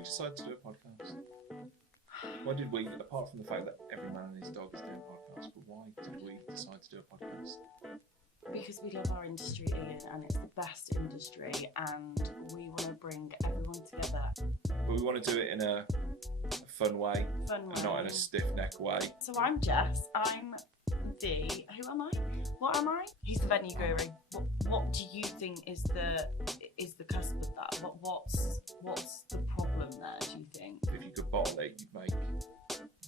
we decide to do a podcast? Why did we, apart from the fact that every man and his dog is doing podcasts, but why did we decide to do a podcast? Because we love our industry, Ian, and it's the best industry, and we want to bring everyone together. But we want to do it in a fun way, and not in a stiff neck way. So I'm Jess. I'm who am I? What am I? He's the venue guru. What do you think is the cusp of that? What's the problem there? Do you think? If you could bottle it, you'd make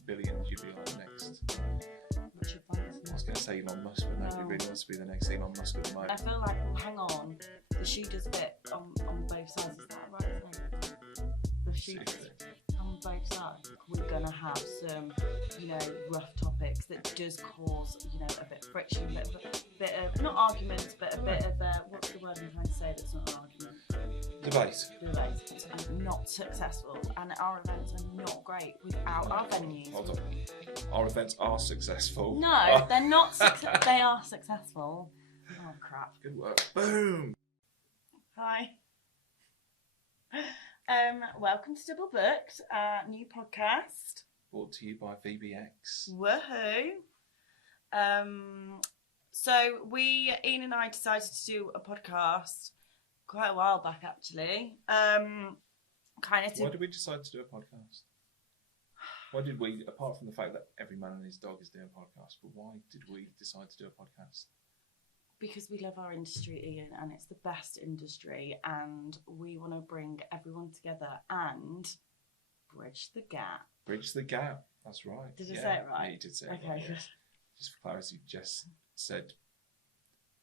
billions. You'd be like next. Richard Branson. I was going to say Elon Musk, but nobody really wants to be the next Elon Musk at the moment. I feel like, well, hang on, the shoe does fit on both sides. Is that right? The shoe does on both sides. We're going to have some, rough topics that does cause, a bit of friction, a bit of not arguments, but a bit of what's the word I'm trying to say that's not an argument? Debate. And not successful, and our events are not great without our venues. Hold on. Our events are successful. No, they're not. They are successful. Oh crap! Good work. Boom. Hi. Welcome to Double Booked, new podcast. Brought to you by VBX. Woohoo! So Ian and I decided to do a podcast quite a while back, actually. Why did we decide to do a podcast? Why did we, apart from the fact that every man and his dog is doing podcasts, but why did we decide to do a podcast? Because we love our industry, Ian, and it's the best industry, and we want to bring everyone together and bridge the gap. Bridge the gap. That's right. Did I say it right? Yeah, you did say it okay, right. good. Just for clarity, Jess said...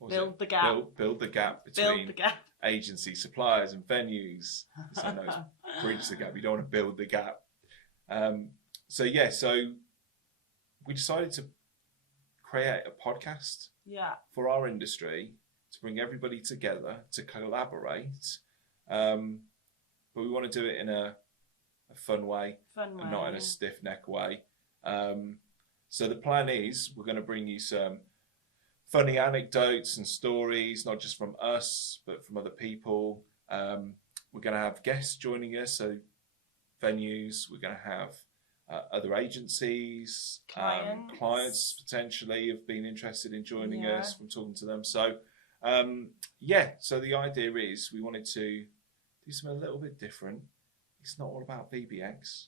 Build the gap. Build the gap between agency, suppliers and venues. So I know it's bridge the gap. You don't want to build the gap. So we decided to create a podcast for our industry to bring everybody together to collaborate. But we want to do it in a fun way and not in a stiff neck way. So the plan is we're going to bring you some funny anecdotes and stories, not just from us, but from other people. We're going to have guests joining us, so venues. We're going to have other agencies, clients potentially have been interested in joining us from talking to them. So, so the idea is we wanted to do something a little bit different. It's not all about VBX.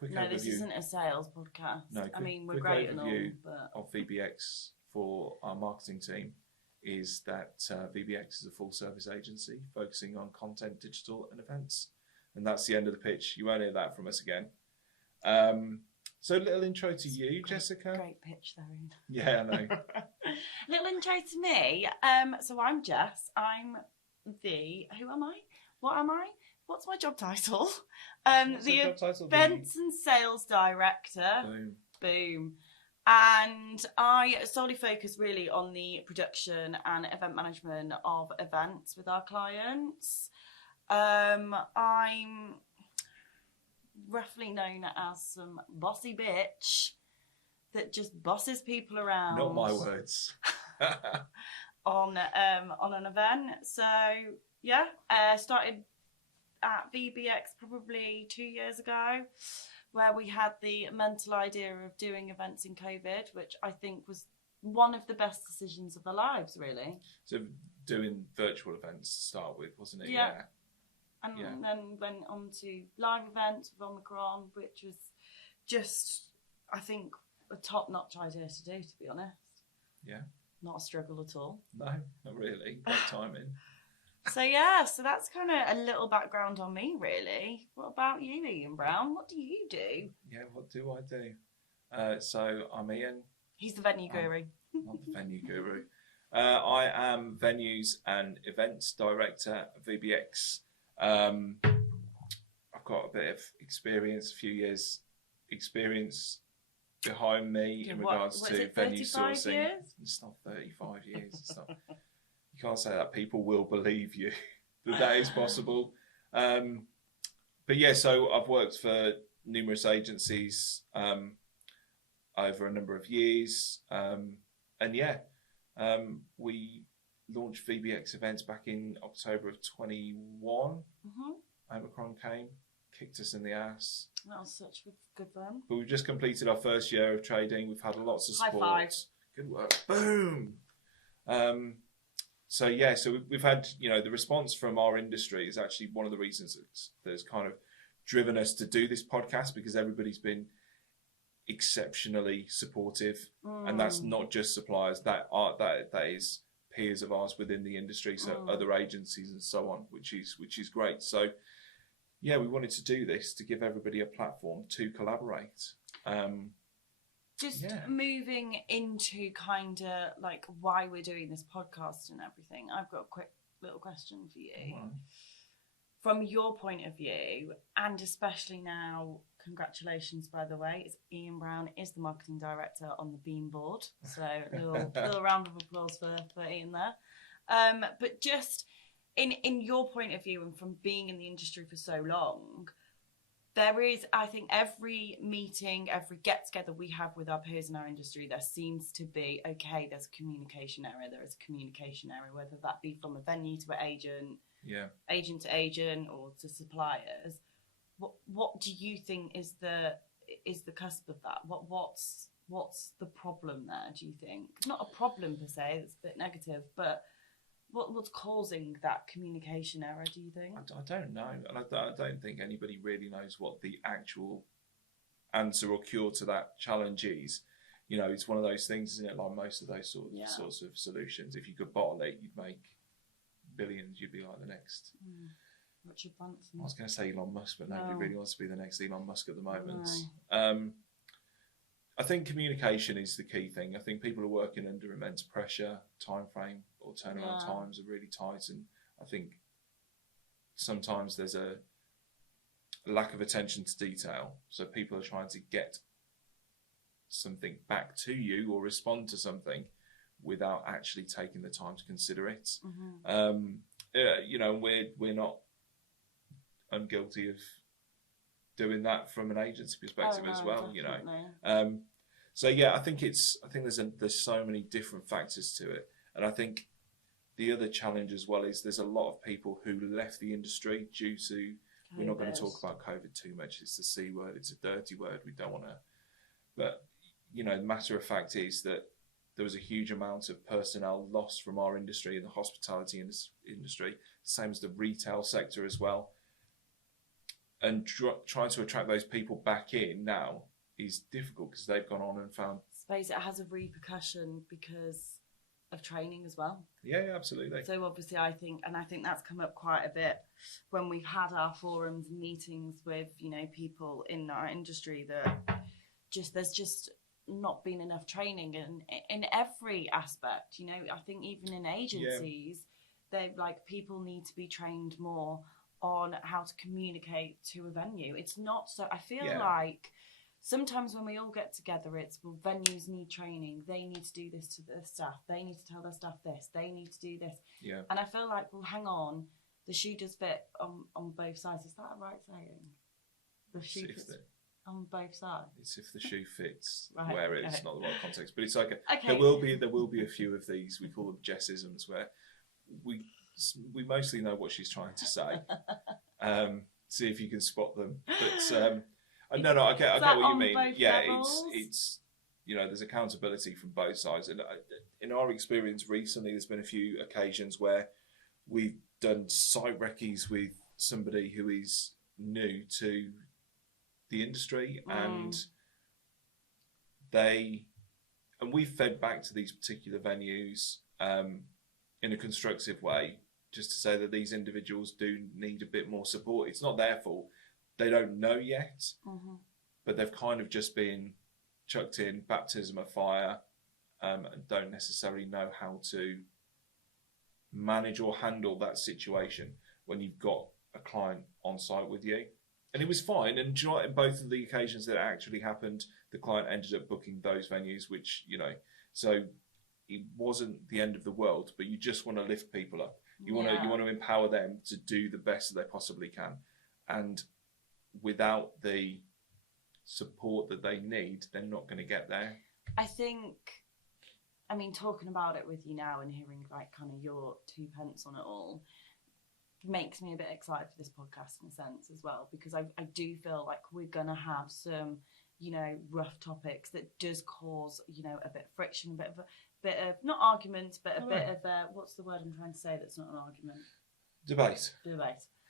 This isn't a sales podcast. No, we're great and all, but... of VBX for our marketing team is that VBX is a full service agency focusing on content, digital and events. And that's the end of the pitch. You won't hear that from us again. So a little intro to you, Jessica. Great pitch there, Ian. Yeah, I know. Little intro to me. So I'm Jess. I'm who am I? What am I? What's my job title? The Events and Sales Director. Boom. And I solely focus really on the production and event management of events with our clients. I'm roughly known as some bossy bitch that just bosses people around. Not my words. on an event. So started at VBX probably 2 years ago, where we had the mental idea of doing events in COVID, which I think was one of the best decisions of our lives, really. So doing virtual events to start with, wasn't it? Yeah. And then went on to live events with Omicron, which was just, I think, a top-notch idea to do, to be honest. Yeah. Not a struggle at all. No, not really. Great timing. So that's kind of a little background on me, really. What about you, Ian Brown? What do you do? Yeah, what do I do? So I'm Ian. He's the venue guru. Not the venue guru. I am Venues and Events Director at VBX. I've got a bit of experience, a few years experience behind me in regards to venue sourcing. Years? It's not 35 years. It's not. You can't say that. People will believe you that is possible. So I've worked for numerous agencies over a number of years. We launched VBX events back in October of 21. Mm-hmm. Omicron kicked us in the ass. That was such good fun. But we've just completed our first year of trading. We've had lots of support. High five. Good work. Boom. So we've had, the response from our industry is actually one of the reasons that's kind of driven us to do this podcast, because everybody's been exceptionally supportive, and that's not just suppliers, that is peers of ours within the industry, so other agencies and so on, which is great. So we wanted to do this to give everybody a platform to collaborate. Moving into kind of like why we're doing this podcast and everything, I've got a quick little question for you. From your point of view, and especially now, congratulations, by the way, Ian Brown is the marketing director on the Beam board. So a little round of applause for Ian there. But just in your point of view, and from being in the industry for so long, there is, I think, every meeting, every get-together we have with our peers in our industry, there seems to be, okay, there's a communication error, whether that be from a venue to an agent, agent to agent, or to suppliers. What do you think is the cusp of that? What's the problem there, do you think? Not a problem per se, it's a bit negative, but what's causing that communication error, do you think? I don't know, and I don't think anybody really knows what the actual answer or cure to that challenge is. It's one of those things, isn't it? Like most of those sorts of solutions, if you could bottle it, you'd make billions. You'd be like the next Richard Branson. I was going to say Elon Musk, but nobody really wants to be the next Elon Musk at the moment. No. I think communication is the key thing. I think people are working under immense pressure. Time frame or turnaround times are really tight, and I think sometimes there's a lack of attention to detail. So people are trying to get something back to you or respond to something without actually taking the time to consider it. We're not unguilty of doing that from an agency perspective as well. Definitely. I think there's so many different factors to it, and I think the other challenge as well is there's a lot of people who left the industry due to we're not going to talk about COVID too much. It's the C word. It's a dirty word. We don't want to. But the matter of fact is that there was a huge amount of personnel lost from our industry, in the hospitality industry, same as the retail sector as well. And trying to attract those people back in now is difficult because they've gone on and found. I suppose it has a repercussion because of training as well. Yeah, absolutely. So obviously, I think that's come up quite a bit when we've had our forums and meetings with people in our industry that there's just not been enough training in every aspect. I think even in agencies, they people need to be trained more on how to communicate to a venue. It's not so. I feel like sometimes when we all get together, it's venues need training. They need to do this to their staff. They need to tell their staff this. They need to do this. Yeah. And I feel like, hang on, the shoe does fit on both sides. Is that a right saying? The shoe fits on both sides. It's if the shoe fits right, where it's not the right context. But it's okay. There will be a few of these. We call them Jessisms, where we mostly know what she's trying to say. See if you can spot them. But no, I get what you mean. Yeah, it's there's accountability from both sides. And in our experience recently, there's been a few occasions where we've done site recce's with somebody who is new to the industry, and we've fed back to these particular venues in a constructive way, just to say that these individuals do need a bit more support. It's not their fault. They don't know yet, but they've kind of just been chucked in baptism of fire, and don't necessarily know how to manage or handle that situation when you've got a client on site with you. And it was fine. And do you know what? In both of the occasions that it actually happened, the client ended up booking those venues, which, so it wasn't the end of the world, but you just want to lift people up. You want to empower them to do the best that they possibly can. And without the support that they need, they're not going to get there. I think, talking about it with you now and hearing kind of your 2 pence on it all, makes me a bit excited for this podcast in a sense as well, because I do feel like we're going to have some, you know, rough topics that does cause, you know, a bit of friction, a bit of not arguments, but a bit of what's the word I'm trying to say that's not an argument? Debate.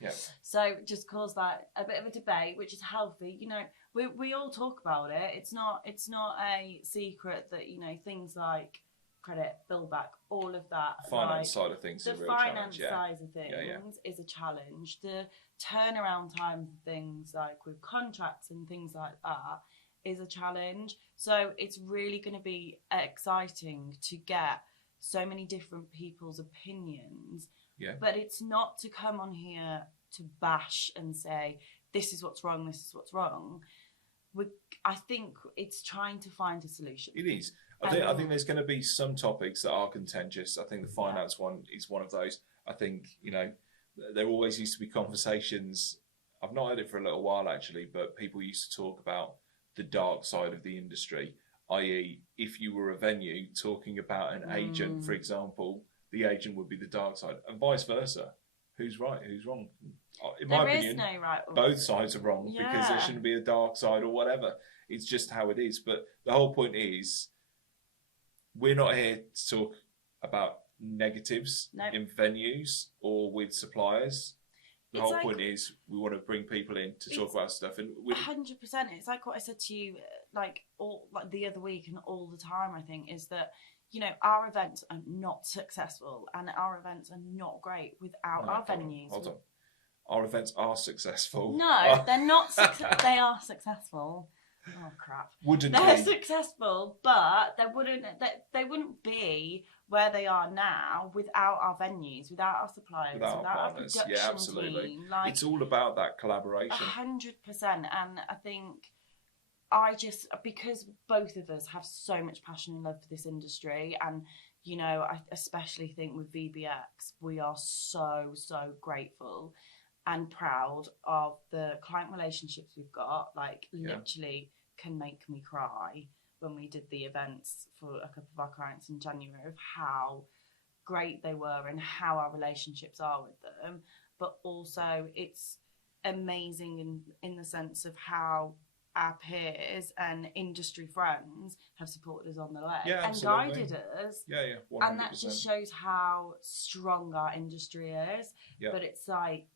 Yeah. So just cause that a bit of a debate, which is healthy. You know, we all talk about it. It's not a secret that, you know, things like credit, bill back, all of that. Finance side of things. The finance side of things is a challenge. The turnaround time for things like with contracts and things like that is a challenge. So it's really going to be exciting to get so many different people's opinions. Yeah. But it's not to come on here to bash and say, this is what's wrong, this is what's wrong. I think it's trying to find a solution. It is. I think there's going to be some topics that are contentious. I think the finance one is one of those. I think, you know, there always used to be conversations. I've not heard it for a little while, actually, but people used to talk about the dark side of the industry, i.e. if you were a venue talking about an agent, for example, the agent would be the dark side, and vice versa. Who's right? Who's wrong? In my opinion, no right or both sides are wrong because there shouldn't be a dark side or whatever. It's just how it is. But the whole point is, we're not here to talk about negatives in venues or with suppliers. The whole point is we want to bring people in to talk about stuff. And 100%. It's like what I said to you, like the other week and all the time. I think is that, you know, our events are not successful and our events are not great without our venues. Hold on. Our events are successful. No, they're not. They are successful. Oh crap! They're successful, but they wouldn't be where they are now without our venues, without our suppliers, without our production absolutely. team. Like, it's all about that collaboration. 100%, and I think because both of us have so much passion and love for this industry, and you know, I especially think with VBX, we are so grateful and proud of the client relationships we've got. Like literally can make me cry when we did the events for a couple of our clients in January of how great they were and how our relationships are with them. But also it's amazing in the sense of how our peers and industry friends have supported us on the way and guided us. 100%. And that just shows how strong our industry is. But it's like,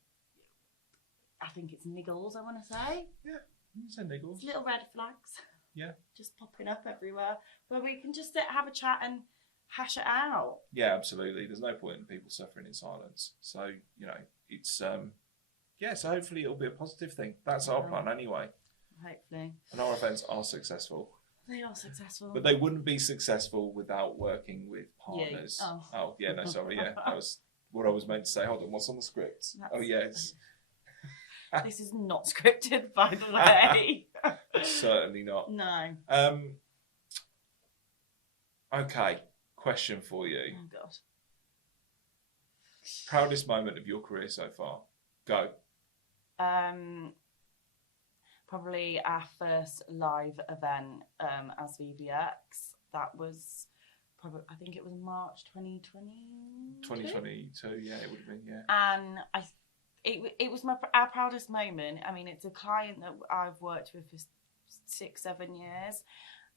I think it's niggles, I want to say. Yeah, you can say niggles. It's little red flags. Yeah. Just popping up everywhere where we can just have a chat and hash it out. Yeah, absolutely. There's no point in people suffering in silence. So, you know, it's, so hopefully it'll be a positive thing. That's our plan anyway. Hopefully. And our events are successful. They are successful. But they wouldn't be successful without working with partners. That was what I was meant to say. Hold on, what's on the script? This is not scripted, by the way. Certainly not. No. Okay, question for you. Oh, God. Proudest moment of your career so far? Go. Probably our first live event as VBX. That was probably, I think it was March 2020. 2022, yeah, it would have been, yeah. And it was our proudest moment. I mean, it's a client that I've worked with for 6-7 years,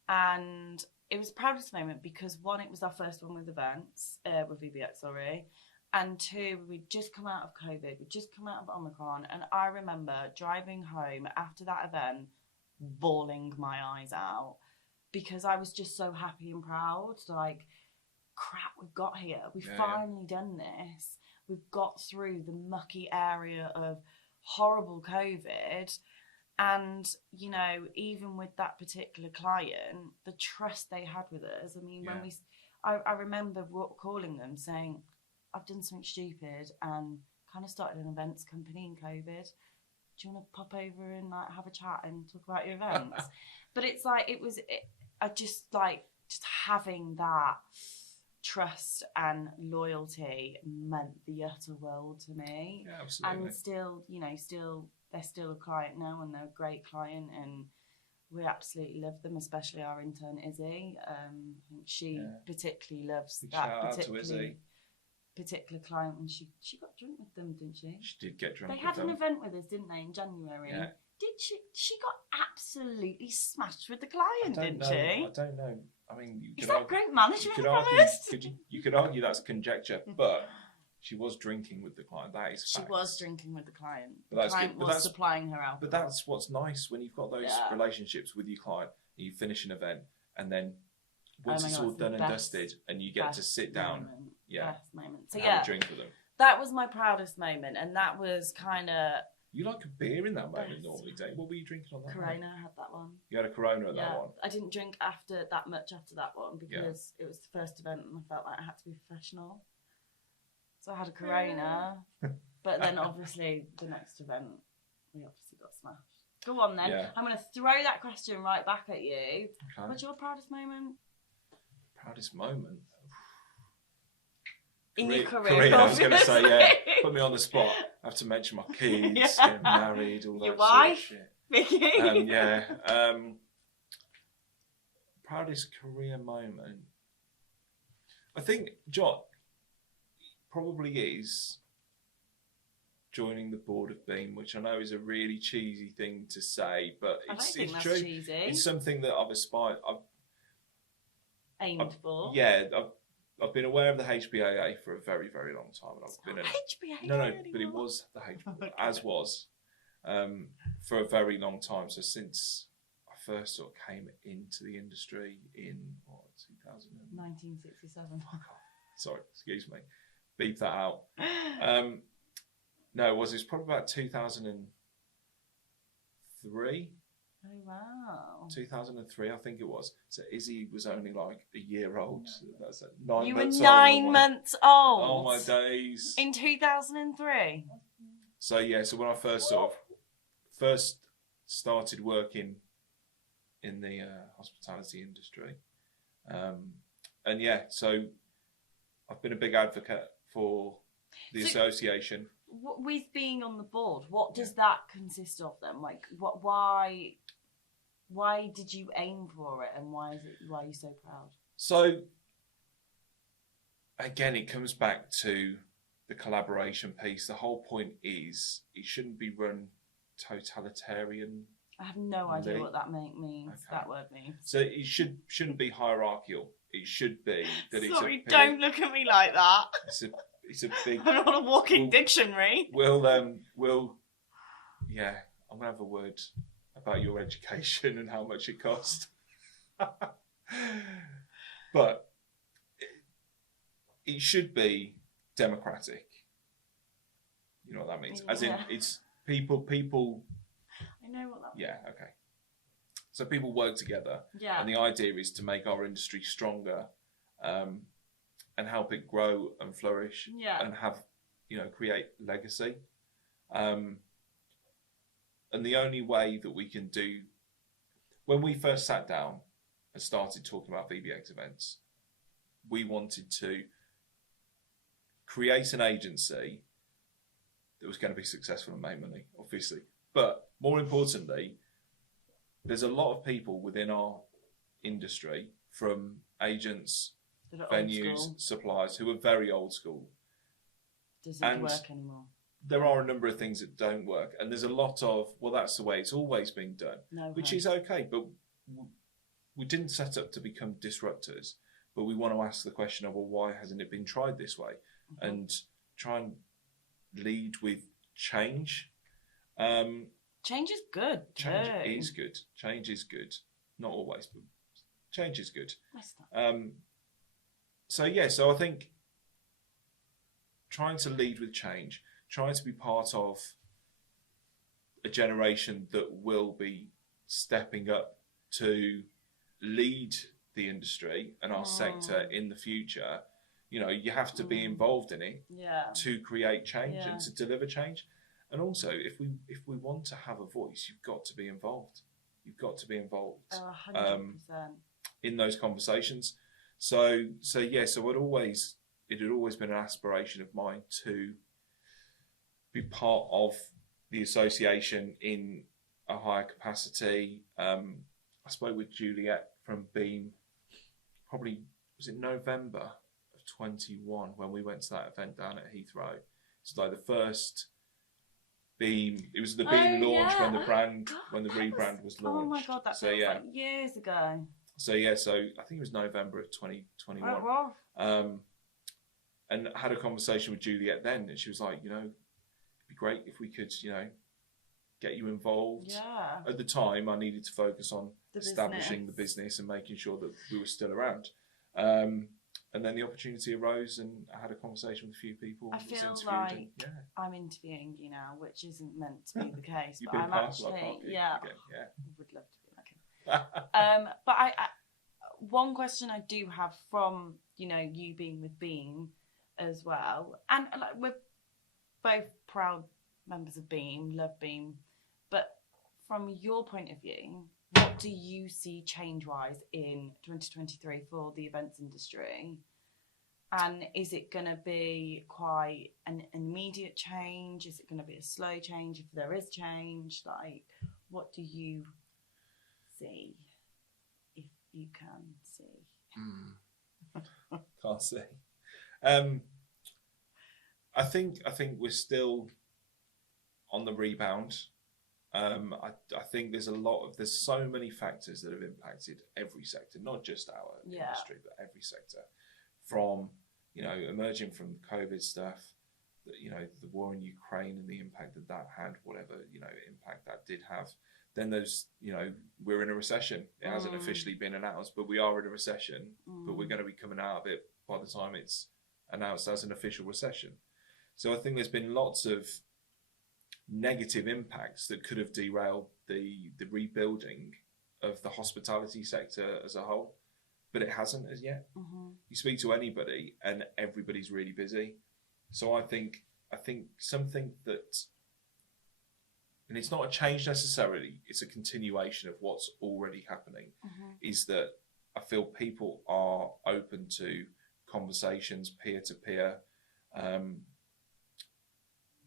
and it was the proudest moment because one, it was our first one with events, with VBX, sorry, and two, we'd just come out of COVID, we'd just come out of Omicron, and I remember driving home after that event, bawling my eyes out because I was just so happy and proud. Like, crap, we've got here. We've finally done this. We've got through the mucky area of horrible COVID. And, you know, even with that particular client, the trust they had with us. I mean, when I remember calling them saying, I've done something stupid and kind of started an events company in COVID. Do you want to pop over and like have a chat and talk about your events? But it's like, I just having that trust and loyalty meant the utter world to me. Yeah, absolutely. And still, you know, they're still a client now, and they're a great client, and we absolutely love them, especially our intern Izzy. I think she particularly loves that. Shout out to Izzy. particular client when she got drunk with them, didn't she? She did get drunk. They had an event with us, didn't they, in January? Yeah. Did she? She got absolutely smashed with the client, didn't she? I don't know. I mean, is that great management from us? You could argue that's conjecture, but she was drinking with the client. That is fact. She was drinking with the client. But the client was supplying her alcohol. But that's what's nice when you've got those relationships with your client. You finish an event, and then once it's all done and dusted, and you get to sit down, best moment. So have a drink with them. That was my proudest moment, and that was kind of. You like a beer in that moment normally, Dave. What were you drinking on that Corona, night? I had that one. You had a Corona at that one? I didn't drink that much after that one because it was the first event and I felt like I had to be professional. So I had a Corona, but then obviously the next event, we obviously got smashed. Go on then. Yeah. I'm going to throw that question right back at you. Okay. What's your proudest moment? Proudest moment? In your career, I was going to say, put me on the spot. I have to mention my kids, getting married, all that your wife, sort of shit. Vicky. Proudest career moment. I think, John, probably is joining the board of Beam, which I know is a really cheesy thing to say, but it's true. Cheesy. It's something that I've aspired, aimed for. Yeah, I've been aware of the HBAA for a very, very long time, and I've been HBAA. No, but it was the HBAA, as was for a very long time. So since I first sort of came into the industry in 1967. Oh, sorry, excuse me. Beep that out. No, it was probably about 2003. Oh, wow. 2003, I think it was. So Izzy was only like a year old. That's 9 you months were 9 months old? Oh, my days. In 2003? So, so when I first started working in the hospitality industry, so I've been a big advocate for the association. With being on the board, what does that consist of then? Like, why did you aim for it, and why are you so proud? So, again, it comes back to the collaboration piece. The whole point is it shouldn't be run totalitarian. I have no idea what that means. Okay. That word means. So it shouldn't be hierarchical. It should be that it's. Sorry, don't look at me like that. It's a big. I'm not a walking dictionary. I'm gonna have a word about your education and how much it cost. But it should be democratic. You know what that means? As in, it's people. I know what that means. Yeah. Okay. So people work together. Yeah. And the idea is to make our industry stronger. And help it grow and flourish, and have, create legacy. And the only way that we can do, when we first sat down and started talking about VBX events, we wanted to create an agency that was going to be successful and make money, obviously. But more importantly, there's a lot of people within our industry, from agents, venues, suppliers, who are very old school. Doesn't work anymore. There are a number of things that don't work, and there's a lot of, that's the way it's always been done, which is okay, but we didn't set up to become disruptors, but we want to ask the question of, why hasn't it been tried this way? Mm-hmm. And try and lead with change. Change is good. Change is good. Change is good. Not always, but change is good. So I think trying to lead with change, trying to be part of a generation that will be stepping up to lead the industry and our sector in the future, you have to be involved in it to create change and to deliver change. And also, if we want to have a voice, you've got to be involved. You've got to be involved 100%. In those conversations. So it had always been an aspiration of mine to be part of the association in a higher capacity. I spoke with Juliet from Beam, probably, was it November of 21 when we went to that event down at Heathrow. It's like the first Beam. It was the Beam launch when the brand, when the rebrand was launched. Oh my God, that feels like years ago. So I think it was November of 2021. Oh, wow. And I had a conversation with Juliet then, and she was like, it'd be great if we could, get you involved. Yeah. At the time, I needed to focus on establishing business. the business and making sure that we were still around. And then the opportunity arose, and I had a conversation with a few people. I feel like I'm interviewing you now, which isn't meant to be the case. You've but been I'm actually, yeah. Would love to be like him. But I one question I do have from you being with Beam as well, and like we're both proud members of Beam, love Beam, but from your point of view, what do you see change-wise in 2023 for the events industry? And is it going to be quite an immediate change? Is it going to be a slow change if there is change? Like, what do you see, if you can see? Can't see. I think we're still on the rebound. I think there's so many factors that have impacted every sector, not just our industry, but every sector. From emerging from COVID stuff, the war in Ukraine and the impact that had, whatever impact that did have. Then there's we're in a recession. It hasn't officially been announced, but we are in a recession. But we're going to be coming out of it by the time it's announced as an official recession. So I think there's been lots of negative impacts that could have derailed the rebuilding of the hospitality sector as a whole, but it hasn't as yet. You speak to anybody and everybody's really busy. So I think something that, and it's not a change necessarily, it's a continuation of what's already happening, is that I feel people are open to conversations peer-to-peer,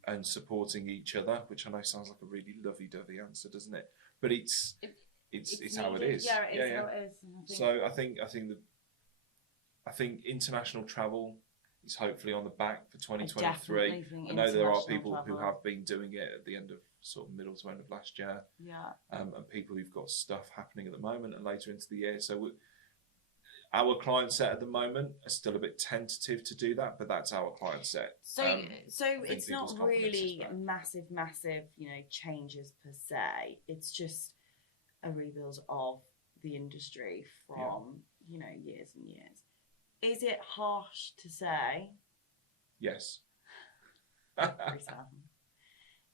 and supporting each other, which I know sounds like a really lovey-dovey answer, doesn't it? But it's how it is. Yeah, it is how it is. So I think international travel is hopefully on the back for 2023. I know there are people who have been doing it at the end of sort of middle to end of last year. Yeah. And people who've got stuff happening at the moment and later into the year. So our client set at the moment are still a bit tentative to do that, but that's our client set. So it's not really massive, changes per se. It's just a rebuild of the industry from, years and years. Is it harsh to say? Yes.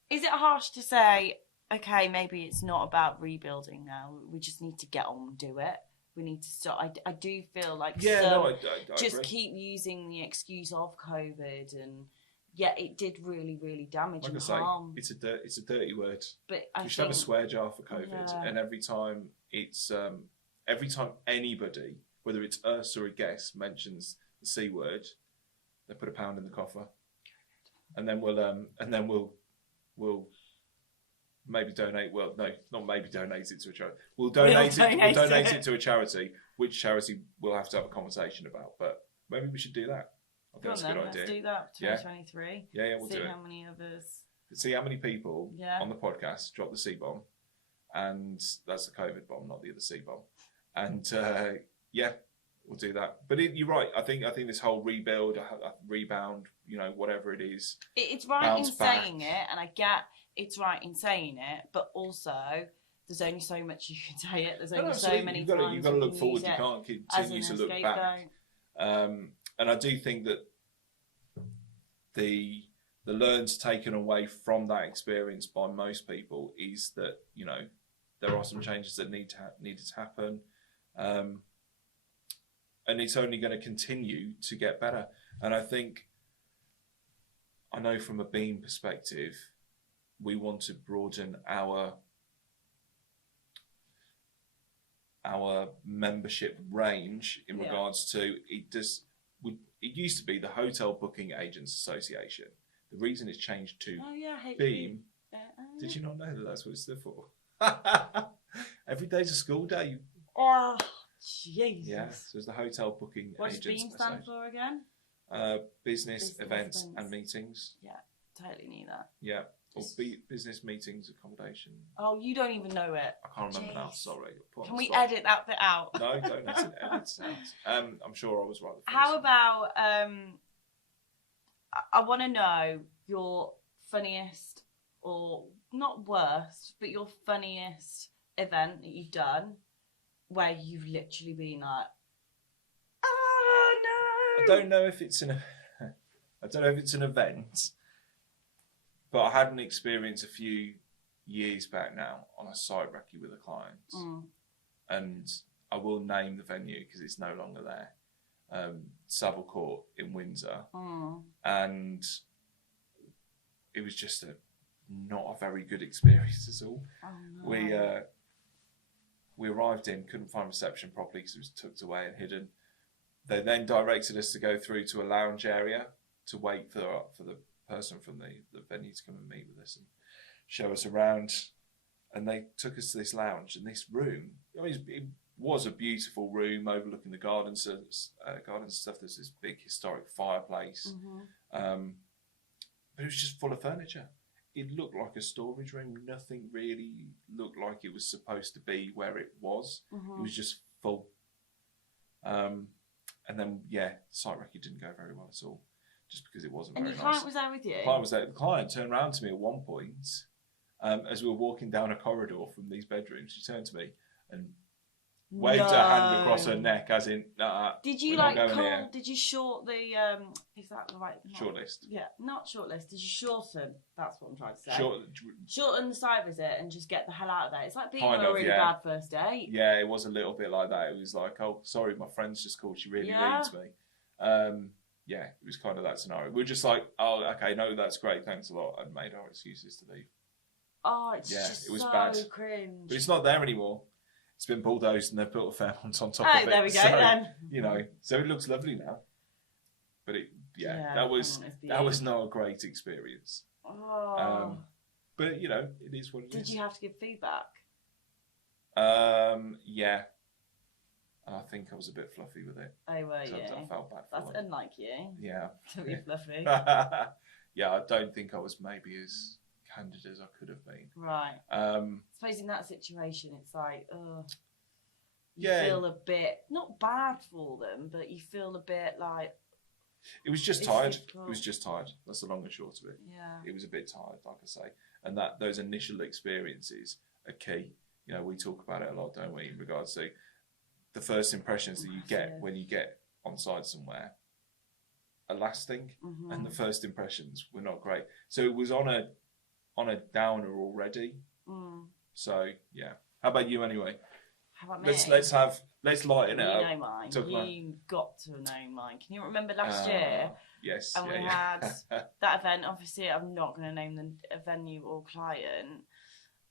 Is it harsh to say, okay, maybe it's not about rebuilding now. We just need to get on and do it. We need to start. I do feel like I just agree. Keep using the excuse of COVID, and it did really, really damage and harm. It's a dirty word. But we should have a swear jar for COVID, and every time anybody, whether it's us or a guest, mentions the C word, they put £1 in the coffer, and then we'll maybe donate. Well, no, not maybe donate it to a charity. We'll donate it to a charity, which charity we'll have to have a conversation about. But maybe we should do that. I think that's a good idea. Let's do that. 2023. Yeah, we'll do it. See how many others. See how many people on the podcast drop the C bomb, and that's the COVID bomb, not the other C bomb. And we'll do that. But you're right. I think this whole rebuild, rebound, whatever it is. It's right in saying it, and I get. It's right in saying it, but also there's only so much you can say it. There's only so many times you've got to look forward. You can't continue to look back. And I do think that the learns taken away from that experience by most people is that there are some changes that needed to happen, and it's only going to continue to get better. And I know from a Beam perspective, we want to broaden our membership range in regards to it. It used to be the Hotel Booking Agents Association. The reason it's changed to Beam. Did you not know that that's what it stood for? Every day's a school day. Oh, Jesus. Yeah, so it's the Hotel Booking Agents Association. What does Beam stand for again? Business events and meetings. Yeah, totally knew that. Yeah. Or business meetings, accommodation. Oh, you don't even know it. I can't remember now, sorry. Can we edit that bit out? No, don't edit it out. I'm sure I was right. How about, I want to know your funniest, or not worst, but your funniest event that you've done where you've literally been like, oh no! I don't know if it's an event, but I had an experience a few years back now on a site recce with a client, and I will name the venue because it's no longer there. Savile Court in Windsor, and it was just not a very good experience at all. Oh, no. We arrived in, couldn't find reception properly because it was tucked away and hidden. They then directed us to go through to a lounge area to wait for the person from the venue to come and meet with us and show us around. And they took us to this lounge, and this room, I mean, it was a beautiful room overlooking the gardens and stuff. There's this big historic fireplace, but it was just full of furniture. It looked like a storage room. Nothing really looked like it was supposed to be where it was. It was just full. And then, site recce didn't go very well at all, just because it wasn't very nice. And your client was there with you? The client was there. The client turned around to me at one point, as we were walking down a corridor from these bedrooms. She turned to me and waved her hand across her neck, as in, did you did you short the, is that the right? Shortlist. Yeah, not shortlist. Did you shorten? That's what I'm trying to say. Shorten the site visit and just get the hell out of there. It's like being on a really bad first date. Yeah, it was a little bit like that. It was like, oh, sorry, my friend's just called. She really needs me. It was kind of that scenario. We were just like, oh, okay, no, that's great. Thanks a lot. And made our excuses to leave. Oh, it's just it was so bad. Cringe. But it's not there anymore. It's been bulldozed and they've built a Fairmont on top of it. Oh, there we go then. So it looks lovely now. But that was not a great experience. Oh. But it is what it is. Did you have to give feedback? Yeah. And I think I was a bit fluffy with it. Oh, were you? I felt bad for That's unlike you. Yeah. To be fluffy. Yeah, I don't think I was maybe as candid as I could have been. Right. I suppose in that situation, it's like, you feel a bit, not bad for them, but you feel a bit like... It was just tired. Difficult. It was just tired. That's the long and short of it. Yeah. It was a bit tired, like I say. And those initial experiences are key. We talk about it a lot, don't we, in regards to the first impressions that you get when you get on site somewhere are lasting, and the first impressions were not great. So it was on a downer already. So how about you anyway? How about me? Let's lighten it up. You know mine. You got to know mine. Can you remember last year? Yes. And we had that event. Obviously, I'm not going to name the venue or client.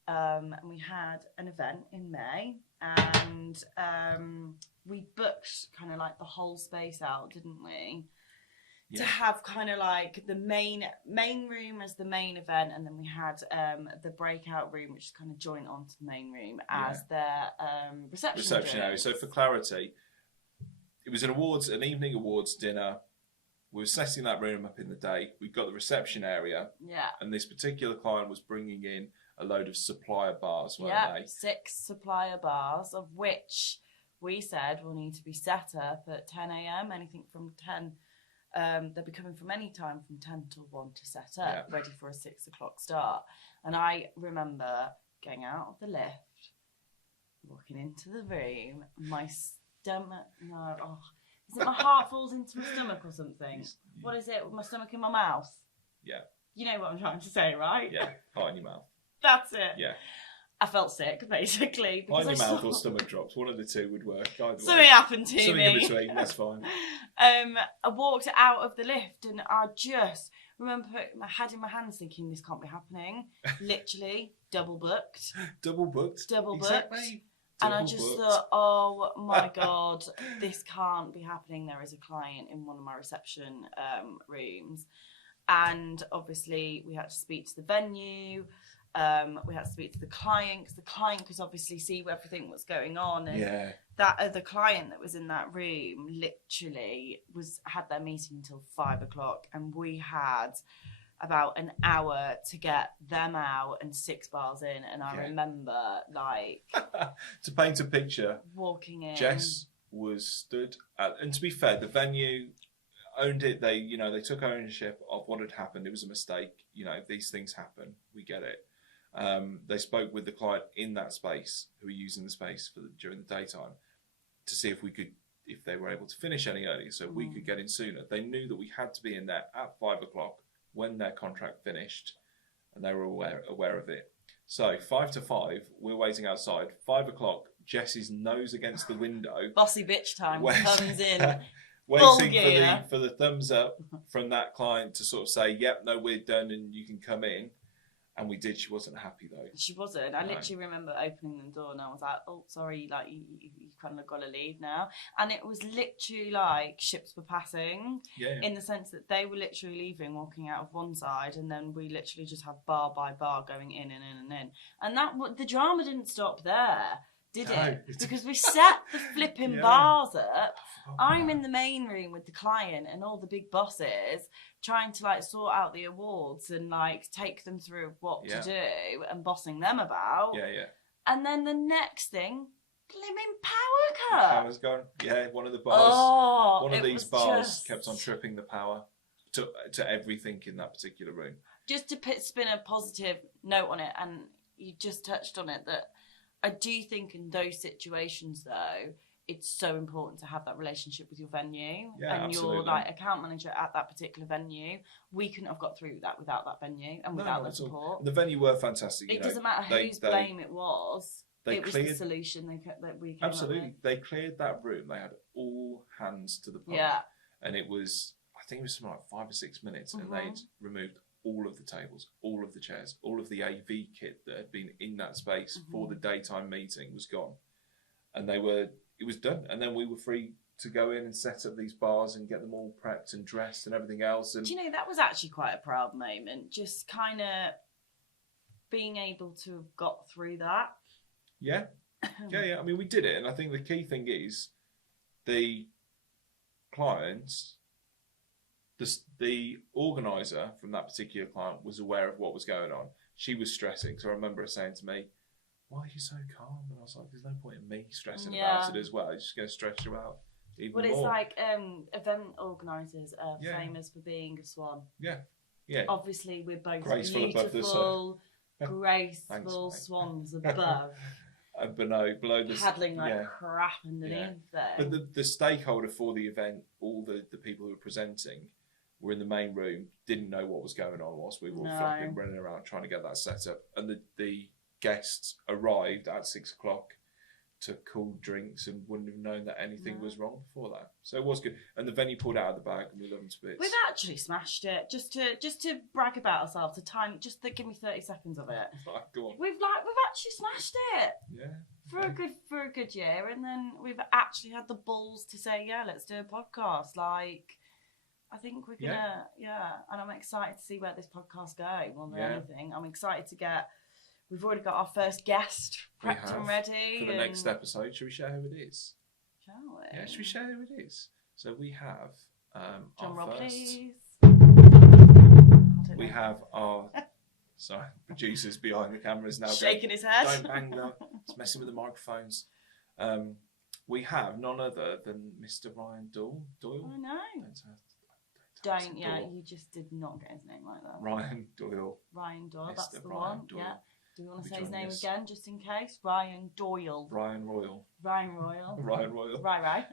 And we had an event in May, and we booked kind of like the whole space out, didn't we? To have kind of like the main room as the main event, and then we had the breakout room, which is kind of joint onto the main room as their reception area. So for clarity, it was an evening awards dinner. We were setting that room up in the day. We got the reception area. Yeah. And this particular client was bringing in a load of supplier bars, weren't they? 6 supplier bars, of which we said will need to be set up at 10 a.m. Anything from 10. They'll be coming from any time from 10 till 1 to set up, ready for a 6 o'clock start. And I remember getting out of the lift, walking into the room, my stomach, is it my heart falls into my stomach or something? What is it? My stomach in my mouth? Yeah. You know what I'm trying to say, right? Yeah, heart in your mouth. That's it. Yeah. I felt sick, basically. Heart in your mouth or stomach drops. One of the two would work. Something happened to me. Something in between, that's fine. I walked out of the lift and I just remember putting my head in my hands thinking, this can't be happening. Literally, double booked. Double booked? Double booked. Exactly. And I just thought, oh my God, this can't be happening. There is a client in one of my reception rooms. And obviously we had to speak to the venue. We had to speak to the client because the client could obviously see everything that's going on. And Yeah. that other client that was in that room literally had their meeting until 5 o'clock, and we had about an hour to get them out and 6 bars in. And I remember, like, to paint a picture, walking in. Jess was stood at, and to be fair, the venue owned it. They took ownership of what had happened. It was a mistake. These things happen. We get it. They spoke with the client in that space who were using the space during the daytime to see if they were able to finish any earlier, so we could get in sooner. They knew that we had to be in there at 5 o'clock when their contract finished, and they were aware of it. So 5 to 5, we're waiting outside. 5 o'clock, Jess's nose against the window. Bossy bitch time comes in. Waiting for the thumbs up from that client to sort of say, yep, no, we're done and you can come in. And we did. She wasn't happy though. She wasn't. I literally remember opening the door and I was like, oh, sorry, like you kind of got to leave now. And it was literally like ships were passing in the sense that they were literally leaving, walking out of one side, and then we literally just had bar by bar going in and in and in. And the drama didn't stop there, did it? Because we set the flipping bars up. I'm in the main room with the client and all the big bosses, trying to like sort out the awards and like take them through what to do and bossing them about. And then the next thing, blimmin' power cut. The power's gone. Yeah, one of the bars. One of these bars kept on tripping the power to everything in that particular room. Just to spin a positive note on it, and you just touched on it, that I do think in those situations though, it's so important to have that relationship with your venue and absolutely. your like account manager at that particular venue. We couldn't have got through that without that venue and without the support. The venue were fantastic. It doesn't matter whose blame it was. It was the solution that we came absolutely. up with. They cleared that room. They had all hands to the pump. And it was, I think it was something like 5 or 6 minutes, and they'd removed all of the tables, all of the chairs, all of the AV kit that had been in that space for the daytime meeting was gone. And it was done. And then we were free to go in and set up these bars and get them all prepped and dressed and everything else. And do you know, that was actually quite a proud moment, just kind of being able to have got through that. Yeah. I mean, we did it. And I think the key thing is the clients, the organiser from that particular client was aware of what was going on. She was stressing. So I remember her saying to me, why are you so calm? And I was like, there's no point in me stressing about it as well. It's just going to stress you out even more. Well, it's like event organisers are famous for being a swan. Yeah. Obviously, we're both graceful beautiful, graceful swans above. But no, below the paddling like crap underneath there. But the stakeholder for the event, all the people who were presenting, were in the main room, didn't know what was going on whilst we were all flapping, running around trying to get that set up. And the guests arrived at 6 o'clock to cool drinks and wouldn't have known that anything was wrong before that. So it was good. And the venue pulled out of the bag and we love them to bits. We've actually smashed it. Just to brag about ourselves, give me 30 seconds of it. Go on. We've actually smashed it. Yeah. For a good year, and then we've actually had the balls to say, let's do a podcast. Like, I think we're gonna, and I'm excited to see where this podcast goes more than anything. I'm excited to we've already got our first guest prepped and ready. For the next episode, should we share who it is? Shall we? Yeah, should we share who it is? So we have Drum roll, please. We have our producers behind the cameras now shaking his head. Don't bang them. It's messing with the microphones. We have none other than Mr. Ryan Doyle. I know. Don't you just did not get his name like that. Ryan Doyle. Mr. That's the Ryan one. Doyle. Yeah. Do we want to say his name again, just in case? Ryan Doyle. Ryan Royal. Ryan Royal. Ryan Royal. Right.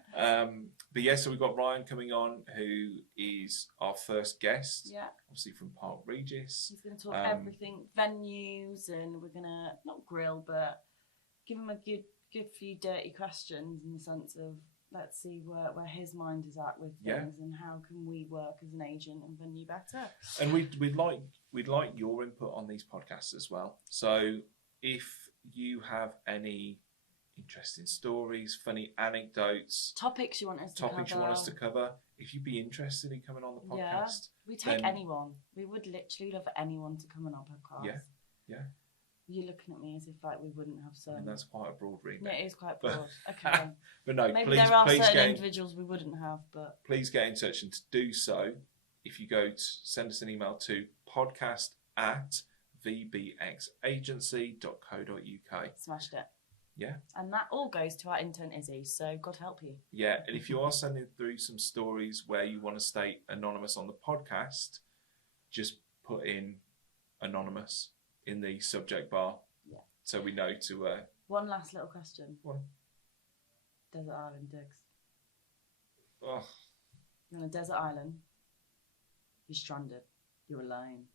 But yeah, so we've got Ryan coming on, who is our first guest. Yeah. Obviously from Park Regis. He's going to talk everything, venues, and we're going to, not grill, but give him a good few dirty questions in the sense of, let's see where his mind is at with things and how can we work as an agent and venue better. And we'd like your input on these podcasts as well. So if you have any interesting stories, funny anecdotes, topics you want us to cover, if you'd be interested in coming on the podcast, we take anyone. We would literally love anyone to come on our podcast. Yeah. You're looking at me as if like we wouldn't have some. And that's quite a broad remit. Yeah, it is quite broad. Okay. But no, maybe please, there are please certain individuals we wouldn't have, but please get in touch, and to do so, if you go to send us an email to podcast@vbxagency.co.uk. Smashed it. Yeah. And that all goes to our intern Izzy, so God help you. Yeah, and if you are sending through some stories where you want to stay anonymous on the podcast, just put in anonymous in the subject bar. Yeah. So we know to... One last little question. What? Desert island digs. Oh. You're on a desert island. You're stranded. You're alone.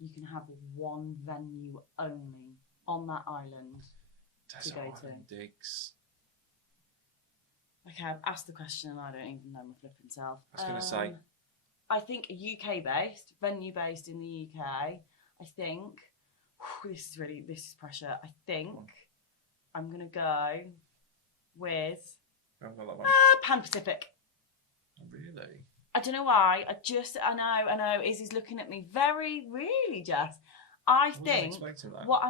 You can have one venue only on that island Desert to go island to. digs. Okay, I've asked the question and I don't even know my flipping self. I was going to say... I think UK-based, venue-based in the UK. I think... this is pressure. I think I'm going to go with... Pan Pacific. Oh, really? I don't know why. I know. Izzy's looking at me very, really, Jess. I think what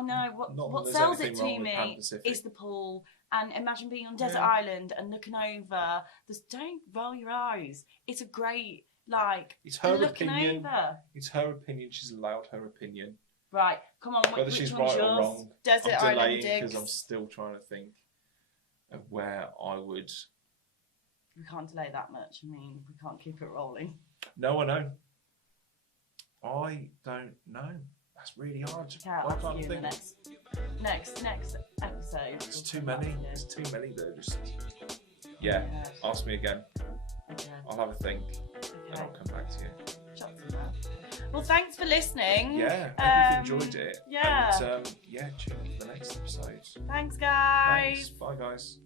sells it to me is the pool. And imagine being on a desert island and looking over. Don't roll your eyes. It's a great, it's her opinion. Over. It's her opinion. She's allowed her opinion. Right, come on. Whether she's right or wrong, desert I'm island delaying digs. because I'm still trying to think of where I would. We can't delay that much. I mean, we can't keep it rolling. No, I know. I don't know. That's really hard. Okay, I'll ask you in the next episode. It's too many. It's too many that are just... Yeah, ask me again. Okay. I'll have a think and I'll come back to you. Well, thanks for listening. Yeah, I hope you enjoyed it. Yeah. And tune in for the next episode. Thanks, guys. Thanks. Bye, guys.